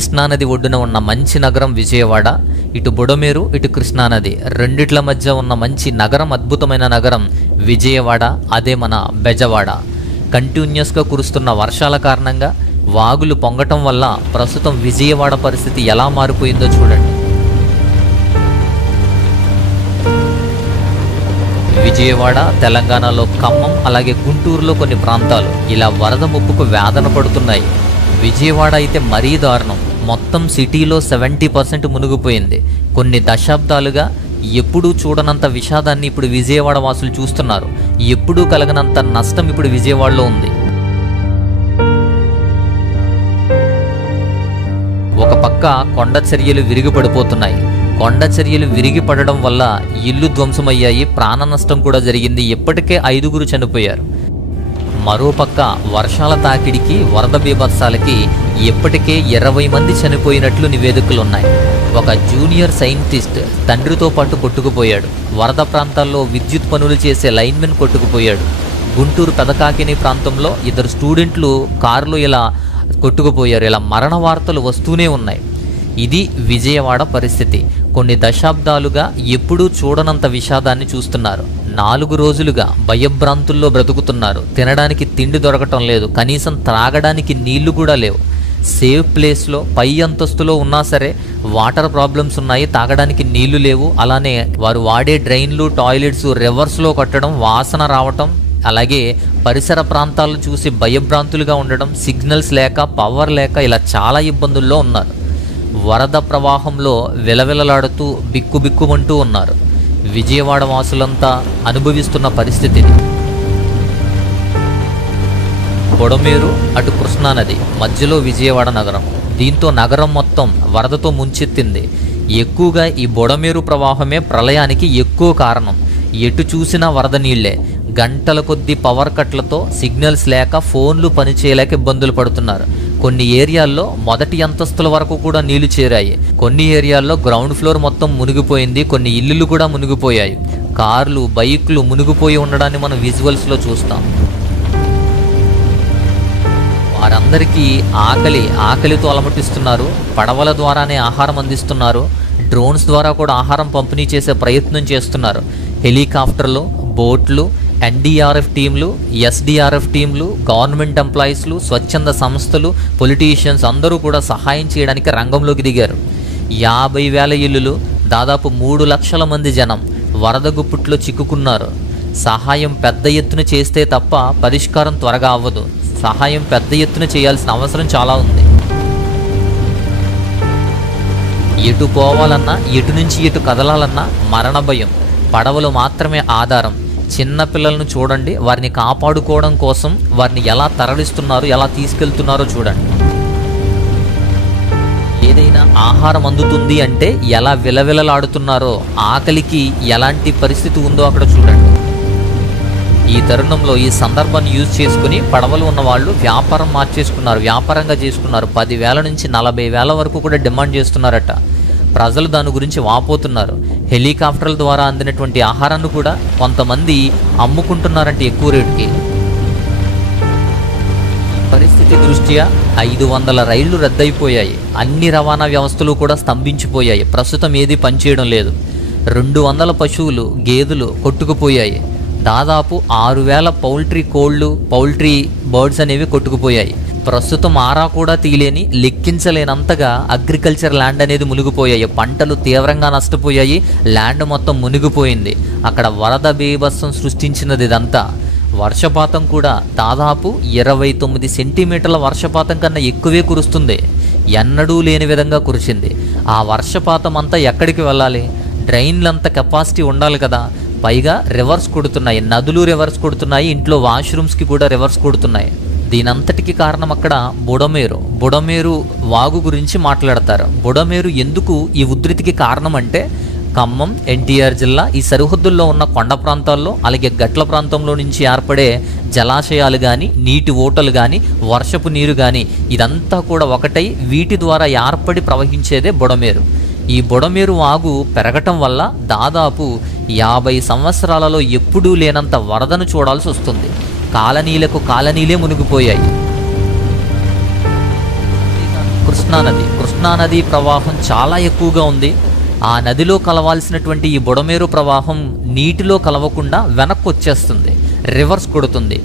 కృష్ణానది ఒడ్డున ఉన్న మంచి నగరం విజయవాడ, ఇటు బుడమేరు ఇటు కృష్ణానది రెండిట్ల మధ్య ఉన్న మంచి నగరం, అద్భుతమైన నగరం విజయవాడ. అదే మన బెజవాడ. కంటిన్యూస్గా కురుస్తున్న వర్షాల కారణంగా వాగులు పొంగటం వల్ల ప్రస్తుతం విజయవాడ పరిస్థితి ఎలా మారిపోయిందో చూడండి. విజయవాడ, తెలంగాణలో ఖమ్మం, అలాగే గుంటూరులో కొన్ని ప్రాంతాలు ఇలా వరద ముప్పుకు వేదన పడుతున్నాయి. విజయవాడ అయితే మరీ దారుణం. మొత్తం సిటీలో 70% మునిగిపోయింది. కొన్ని దశాబ్దాలుగా ఎప్పుడూ చూడనంత విషాదాన్ని ఇప్పుడు విజయవాడ వాసులు చూస్తున్నారు. ఎప్పుడూ కలగనంత నష్టం ఇప్పుడు విజయవాడలో ఉంది. ఒక పక్క కొండ చర్యలు విరిగి పడిపోతున్నాయి. కొండ చర్యలు విరిగి పడడం వల్ల ఇల్లు ధ్వంసమయ్యాయి, ప్రాణ నష్టం కూడా జరిగింది. ఇప్పటికే 5 చనిపోయారు. మరోపక్క వర్షాల తాకిడికి, వరద బీభత్సాలకి ఇప్పటికే 20 మంది చనిపోయినట్లు నివేదికలు ఉన్నాయి. ఒక జూనియర్ సైంటిస్ట్ తండ్రితో పాటు కొట్టుకుపోయాడు. వరద ప్రాంతాల్లో విద్యుత్ పనులు చేసే లైన్మెన్ కొట్టుకుపోయాడు. గుంటూరు పెదకాకిని ప్రాంతంలో 2 స్టూడెంట్లు కారులో ఇలా కొట్టుకుపోయారు. ఇలా మరణ వార్తలు వస్తూనే ఉన్నాయి. ఇది విజయవాడ పరిస్థితి. కొన్ని దశాబ్దాలుగా ఎప్పుడూ చూడనంత విషాదాన్ని చూస్తున్నారు. 4 రోజులుగా భయభ్రాంతుల్లో బ్రతుకుతున్నారు. తినడానికి తిండి దొరకటం లేదు, కనీసం త్రాగడానికి నీళ్లు కూడా లేవు. సేఫ్ ప్లేస్లో పై అంతస్తులో ఉన్నా సరే వాటర్ ప్రాబ్లమ్స్ ఉన్నాయి, తాగడానికి నీళ్లు లేవు. అలానే వారు వాడే డ్రైన్లు, టాయిలెట్స్ రివర్స్లో కట్టడం, వాసన రావటం, అలాగే పరిసర ప్రాంతాలను చూసి భయభ్రాంతులుగా ఉండడం, సిగ్నల్స్ లేక, పవర్ లేక ఇలా చాలా ఇబ్బందుల్లో ఉన్నారు. వరద ప్రవాహంలో విలవిలలాడుతూ బిక్కుబిక్కుమంటూ ఉన్నారు. విజయవాడ వాసులంతా అనుభవిస్తున్న పరిస్థితిని. బుడమేరు అటు కృష్ణానది మధ్యలో విజయవాడ నగరం. దీంతో నగరం మొత్తం వరదతో ముంచెత్తింది. ఎక్కువగా ఈ బుడమేరు ప్రవాహమే ప్రళయానికి ఎక్కువ కారణం. ఎటు చూసినా వరద నీళ్లే. గంటల కొద్దీ పవర్ కట్లతో సిగ్నల్స్ లేక, ఫోన్లు పనిచేయలేక ఇబ్బందులు పడుతున్నారు. కొన్ని ఏరియాల్లో మొదటి అంతస్తుల వరకు కూడా నీళ్లు చేరాయి. కొన్ని ఏరియాల్లో గ్రౌండ్ ఫ్లోర్ మొత్తం మునిగిపోయింది. కొన్ని ఇల్లులు కూడా మునిగిపోయాయి. కార్లు, బైక్లు మునిగిపోయి ఉండడాన్ని మనం విజువల్స్లో చూస్తాం. వారందరికీ ఆకలితో అలమటిస్తున్నారు. పడవల ద్వారానే ఆహారం అందిస్తున్నారు. డ్రోన్స్ ద్వారా కూడా ఆహారం పంపిణీ చేసే ప్రయత్నం చేస్తున్నారు. హెలికాప్టర్లు, బోట్లు, ఎన్డీఆర్ఎఫ్ టీంలు, ఎస్డీఆర్ఎఫ్ టీంలు, గవర్నమెంట్ ఎంప్లాయీస్లు, స్వచ్ఛంద సంస్థలు, పొలిటీషియన్స్ అందరూ కూడా సహాయం చేయడానికి రంగంలోకి దిగారు. 50,000 ఇల్లులు, దాదాపు 3 లక్షల మంది జనం వరద గుప్పుట్లో చిక్కుకున్నారు. సహాయం పెద్ద ఎత్తున చేస్తే తప్ప పరిష్కారం త్వరగా అవ్వదు. సహాయం పెద్ద ఎత్తున చేయాల్సిన అవసరం చాలా ఉంది. ఎటు పోవాలన్నా, ఎటు నుంచి ఎటు కదలాలన్నా మరణ భయం. పడవలు మాత్రమే ఆధారం. చిన్న పిల్లలను చూడండి, వారిని కాపాడుకోవడం కోసం వారిని ఎలా తరలిస్తున్నారు, ఎలా తీసుకెళ్తున్నారో చూడండి. ఏదైనా ఆహారం అందుతుంది అంటే ఎలా విలవిలలాడుతున్నారో, ఆకలికి ఎలాంటి పరిస్థితి ఉందో అక్కడ చూడండి. ఈ తరుణంలో ఈ సందర్భాన్ని యూజ్ చేసుకుని పడవలు ఉన్న వాళ్ళు వ్యాపారం మార్చేసుకున్నారు, వ్యాపారంగా చేసుకున్నారు. 10,000 నుంచి 40,000 వరకు కూడా డిమాండ్ చేస్తున్నారట. ప్రజలు దాని గురించి వాపోతున్నారు. హెలికాప్టర్ల ద్వారా అందినటువంటి ఆహారాన్ని కూడా కొంతమంది అమ్ముకుంటున్నారంటే ఎక్కువ రేటుకి. పరిస్థితి దృష్ట్యా 500 రైళ్లు రద్దయిపోయాయి. అన్ని రవాణా వ్యవస్థలు కూడా స్తంభించిపోయాయి. ప్రస్తుతం ఏది పనిచేయడం లేదు. 200 పశువులు, గేదెలు కొట్టుకుపోయాయి. దాదాపు 6,000 పౌల్ట్రీ కోళ్ళు, పౌల్ట్రీ బర్డ్స్ అనేవి కొట్టుకుపోయాయి. ప్రస్తుతం ఆరా కూడా తీయలేని, లెక్కించలేనంతగా అగ్రికల్చర్ ల్యాండ్ అనేది మునిగిపోయాయి. పంటలు తీవ్రంగా నష్టపోయాయి. ల్యాండ్ మొత్తం మునిగిపోయింది. అక్కడ వరద బీభత్సం సృష్టించినది ఇదంతా. వర్షపాతం కూడా దాదాపు 29 సెంటీమీటర్ల వర్షపాతం కన్నా ఎక్కువే కురుస్తుంది. ఎన్నడూ లేని విధంగా కురిసింది. ఆ వర్షపాతం అంతా ఎక్కడికి వెళ్ళాలి? డ్రైన్లంత కెపాసిటీ ఉండాలి కదా. పైగా రివర్స్ కొడుతున్నాయి, నదులు రివర్స్ కొడుతున్నాయి, ఇంట్లో వాష్రూమ్స్కి కూడా రివర్స్ కొడుతున్నాయి. దీనంతటికి కారణం అక్కడ బుడమేరు వాగు గురించి మాట్లాడతారు. బుడమేరు ఎందుకు ఈ ఉధృతికి కారణం అంటే, ఖమ్మం, ఎన్టీఆర్ జిల్లా ఈ సరిహద్దుల్లో ఉన్న కొండ ప్రాంతాల్లో, అలాగే గట్ల ప్రాంతంలో నుంచి ఏర్పడే జలాశయాలు కానీ, నీటి ఓటలు కానీ, వర్షపు నీరు కానీ ఇదంతా కూడా ఒకటై వీటి ద్వారా ఏర్పడి ప్రవహించేదే బుడమేరు. ఈ బుడమేరు వాగు పెరగటం వల్ల దాదాపు 50 సంవత్సరాలలో ఎప్పుడూ లేనంత వరదను చూడాల్సి వస్తుంది. కాలనీలే మునిగిపోయాయి. కృష్ణానది కృష్ణానది ప్రవాహం చాలా ఎక్కువగా ఉంది. ఆ నదిలో కలవాల్సినటువంటి ఈ బుడమేరు ప్రవాహం నీటిలో కలవకుండా వెనక్కి వచ్చేస్తుంది, రివర్స్ కొడుతుంది.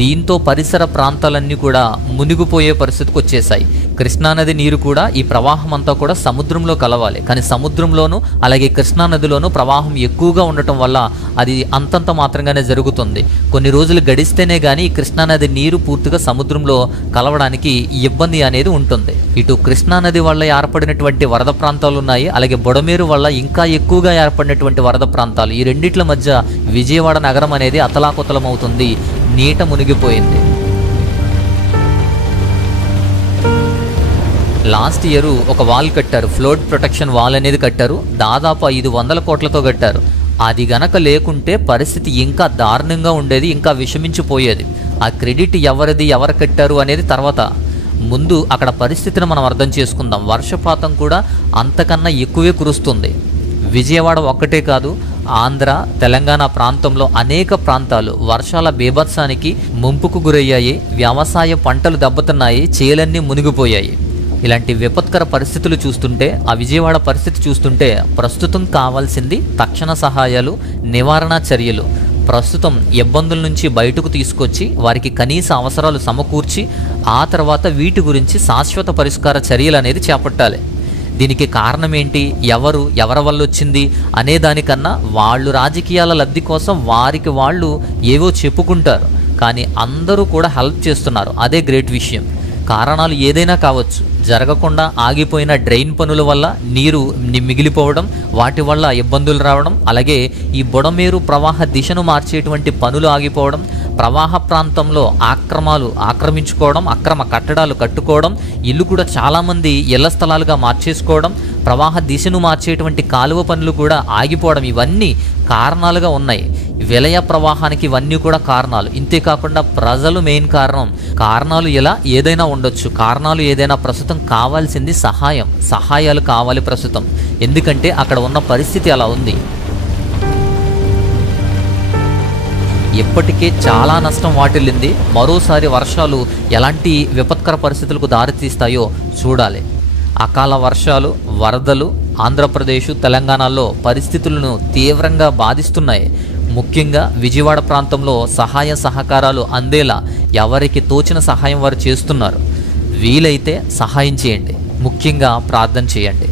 దీంతో పరిసర ప్రాంతాలన్నీ కూడా మునిగిపోయే పరిస్థితికి వచ్చేసాయి. కృష్ణానది నీరు కూడా ఈ ప్రవాహం అంతా కూడా సముద్రంలో కలవాలి, కానీ సముద్రంలోనూ అలాగే కృష్ణానదిలోనూ ప్రవాహం ఎక్కువగా ఉండటం వల్ల అది అంతంత మాత్రంగానే జరుగుతుంది. కొన్ని రోజులు గడిస్తేనే కానీ ఈ కృష్ణానది నీరు పూర్తిగా సముద్రంలో కలవడానికి ఇబ్బంది అనేది ఉంటుంది. ఇటు కృష్ణానది వల్ల ఏర్పడినటువంటి వరద ప్రాంతాలు ఉన్నాయి, అలాగే బుడమేరు వల్ల ఇంకా ఎక్కువగా ఏర్పడినటువంటి వరద ప్రాంతాలు. ఈ రెండిట్ల మధ్య విజయవాడ నగరం అనేది అతలాకుతలం అవుతుంది, నీట మునిగిపోయింది. లాస్ట్ ఇయర్ ఒక వాల్ కట్టారు, ఫ్లోడ్ ప్రొటెక్షన్ వాల్ అనేది కట్టారు. దాదాపు 500 కోట్లతో కట్టారు. అది గనక లేకుంటే పరిస్థితి ఇంకా దారుణంగా ఉండేది, ఇంకా విషమించిపోయేది. ఆ క్రెడిట్ ఎవరిది, ఎవరు కట్టారు అనేది తర్వాత. ముందు అక్కడ పరిస్థితిని మనం అర్థం చేసుకుందాం. వర్షపాతం కూడా అంతకన్నా ఎక్కువే కురుస్తుంది. విజయవాడ ఒక్కటే కాదు, ఆంధ్ర తెలంగాణ ప్రాంతంలో అనేక ప్రాంతాలు వర్షాల బీభత్సానికి ముంపుకు గురయ్యాయి. వ్యవసాయ పంటలు దెబ్బతిన్నాయి, చేలన్నీ మునిగిపోయాయి. ఇలాంటి విపత్కర పరిస్థితులు చూస్తుంటే, ఆ విజయవాడ పరిస్థితి చూస్తుంటే ప్రస్తుతం కావాల్సింది తక్షణ సహాయాలు, నివారణ చర్యలు. ప్రస్తుతం ఇబ్బందుల నుంచి బయటకు తీసుకొచ్చి వారికి కనీస అవసరాలు సమకూర్చి ఆ తర్వాత వీటి గురించి శాశ్వత పరిష్కార చర్యలు అనేది చేపట్టాలి. దీనికి కారణం ఏంటి, ఎవరి వల్ల వచ్చింది అనే దానికన్నా వాళ్ళు రాజకీయాల లబ్ధి కోసం వారికి వాళ్ళు ఏవో చెప్పుకుంటారు, కానీ అందరూ కూడా హెల్ప్ చేస్తున్నారు. అదే గ్రేట్ విషయం. కారణాలు ఏదైనా కావచ్చు, జరగకుండా ఆగిపోయిన డ్రైన్ పనుల వల్ల నీరు మిగిలిపోవడం, వాటి వల్ల ఇబ్బందులు రావడం, అలాగే ఈ బుడమేరు ప్రవాహ దిశను మార్చేటువంటి పనులు ఆగిపోవడం, ప్రవాహ ప్రాంతంలో ఆక్రమించుకోవడం, అక్రమ కట్టడాలు కట్టుకోవడం, ఇల్లు కూడా చాలామంది ఇళ్ల స్థలాలుగా మార్చేసుకోవడం, ప్రవాహ దిశను మార్చేటువంటి కాలువ పనులు కూడా ఆగిపోవడం, ఇవన్నీ కారణాలుగా ఉన్నాయి. విలయ ప్రవాహానికి ఇవన్నీ కూడా కారణాలు. ఇంతేకాకుండా ప్రజలు మెయిన్ కారణం. కారణాలు ఎలా ఏదైనా ఉండొచ్చు, కారణాలు ఏదైనా ప్రస్తుతం కావాల్సింది సహాయాలు కావాలి ప్రస్తుతం. ఎందుకంటే అక్కడ ఉన్న పరిస్థితి అలా ఉంది. ఇప్పటికే చాలా నష్టం వాటిల్లింది. మరోసారి వర్షాలు ఎలాంటి విపత్కర పరిస్థితులకు దారితీస్తాయో చూడాలి. అకాల వర్షాలు, వరదలు ఆంధ్రప్రదేశ్, తెలంగాణలో పరిస్థితులను తీవ్రంగా బాధిస్తున్నాయి. ముఖ్యంగా విజయవాడ ప్రాంతంలో సహాయ సహకారాలు అందేలా ఎవరికి తోచిన సహాయం వారు చేస్తున్నారు. వీలైతే సహాయం చేయండి, ముఖ్యంగా ప్రార్థన చేయండి.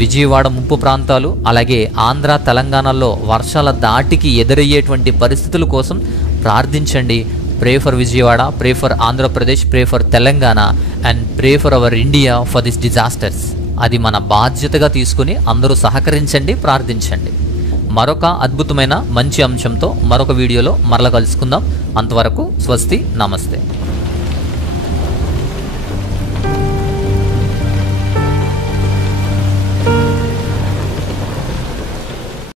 విజయవాడ ముంపు ప్రాంతాలు అలాగే ఆంధ్ర తెలంగాణలో వర్షాల దాటికి ఎదురయ్యేటువంటి పరిస్థితుల కోసం ప్రార్థించండి. Pray for Vijayawada, pray for Andhra Pradesh, pray for Telangana and pray for our India for this disasters. అది మన బాధ్యతగా తీసుకుని అందరూ సహకరించండి, ప్రార్థించండి. మరొక అద్భుతమైన మంచి అంశంతో మరొక వీడియోలో మరల కలుసుకుందాం. అంతవరకు స్వస్తి, నమస్తే.